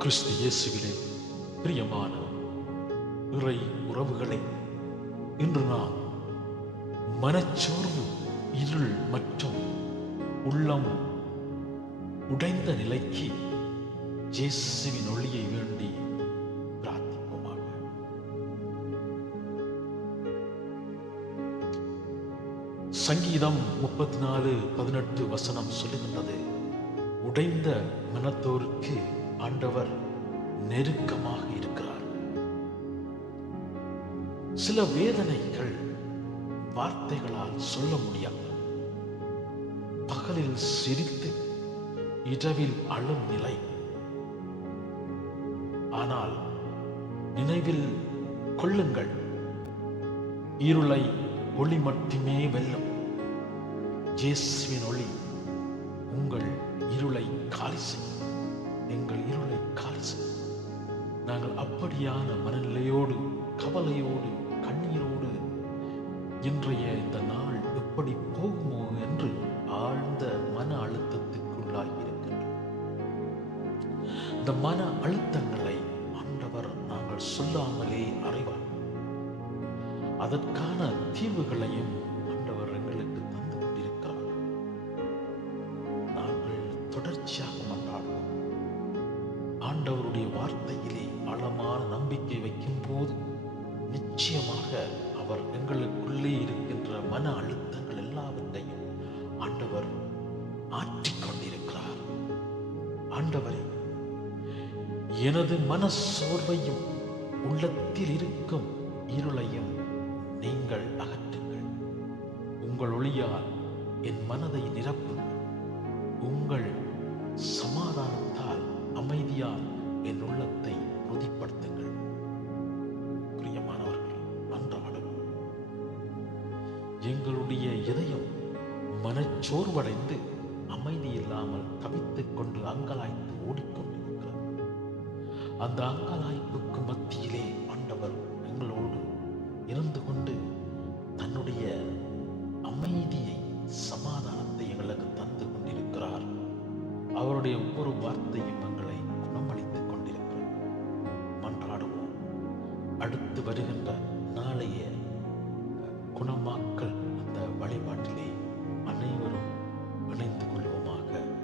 கிறிஸ்து இயேசுவிலே பிரியமான இறை உறவுகளை இன்று நாம் மனச்சோர்வு இருள் மற்றும் உள்ளம் உடைந்த நிலைக்கு இயேசுவின் ஒளியை வேண்டி பிரார்த்திப்போமாக. சங்கீதம் முப்பத்தி நாலு பதினெட்டு வசனம் சொல்லுகின்றது உடைந்த மனத்தோருக்கு ஆண்டவர் நெருக்கமாக இருக்கிறார். சில வேதனைகள் வார்த்தைகளால் சொல்ல முடியாது பகலில் சிரித்து இரவில் அழும் நிலை. ஆனால் நினைவில் கொள்ளுங்கள் இருளை ஒளி மட்டுமே வெல்லும். ஜேசுவின் ஒளி உங்கள் இருளை காலி செய்யும். எங்கள் இருளை காலி நாங்கள் அப்படியான மனநிலையோடு கவலையோடு கண்ணீரோடு இன்றைய இந்த நாள் எப்படி போகுமோ என்று ஆழ்ந்த மன அழுத்தத்துக்குள்ளாகி இருக்கின்றோம். இந்த மன அழுத்தங்களை ஆண்டவர் நாங்கள் சொல்லாமலே அறிவார். அதற்கான தீர்வுகளையும் ஆண்டவர் எங்களுக்கு தந்து கொண்டிருக்கிறார். நாங்கள் தொடர்ச்சியாக மன்றாடுவோம். ஆண்டவருடைய வார்த்தையிலே ஆழமான நம்பிக்கை வைக்கும் போது நிச்சயமாக அவர் எங்களுக்குள்ளே இருக்கின்ற மன அழுத்தங்கள் எல்லாவற்றையும் ஆண்டவர் ஆற்றிக்கொண்டிருக்கிறார் ஆண்டவரே எனது மன சோர்வையும் உள்ளத்தில் இருக்கும் இருளையும் நீங்கள் அகற்றுங்கள். உங்கள் ஒளியால் என் மனதை நிரப்புங்கள். உங்கள் அமைதியால் என் உள்ளத்தை உறுதிப்படுத்துங்கள் பிரியமானவர்கள் அன்றாடம் எங்களுடைய இதயம் மனச்சோர்வடைந்து அமைதி இல்லாமல் தவித்துக் கொண்டு அங்கலாய்த்து ஓடிக்கொண்டிருக்கிறது. அந்த அங்கலாய்ப்புக்கு மத்தியிலே ஆண்டவர் எங்களோடு இருந்து கொண்டு தன்னுடைய அமைதியை சமாதானத்தை எங்களுக்கு தந்து கொண்டிருக்கிறார். அவருடைய ஒவ்வொரு வார்த்தையும் அடுத்து வருகின்ற நாளைய குணமாக்கல் அந்த வழிபாட்டிலே அனைவரும் இணைந்து கொள்வோமாக.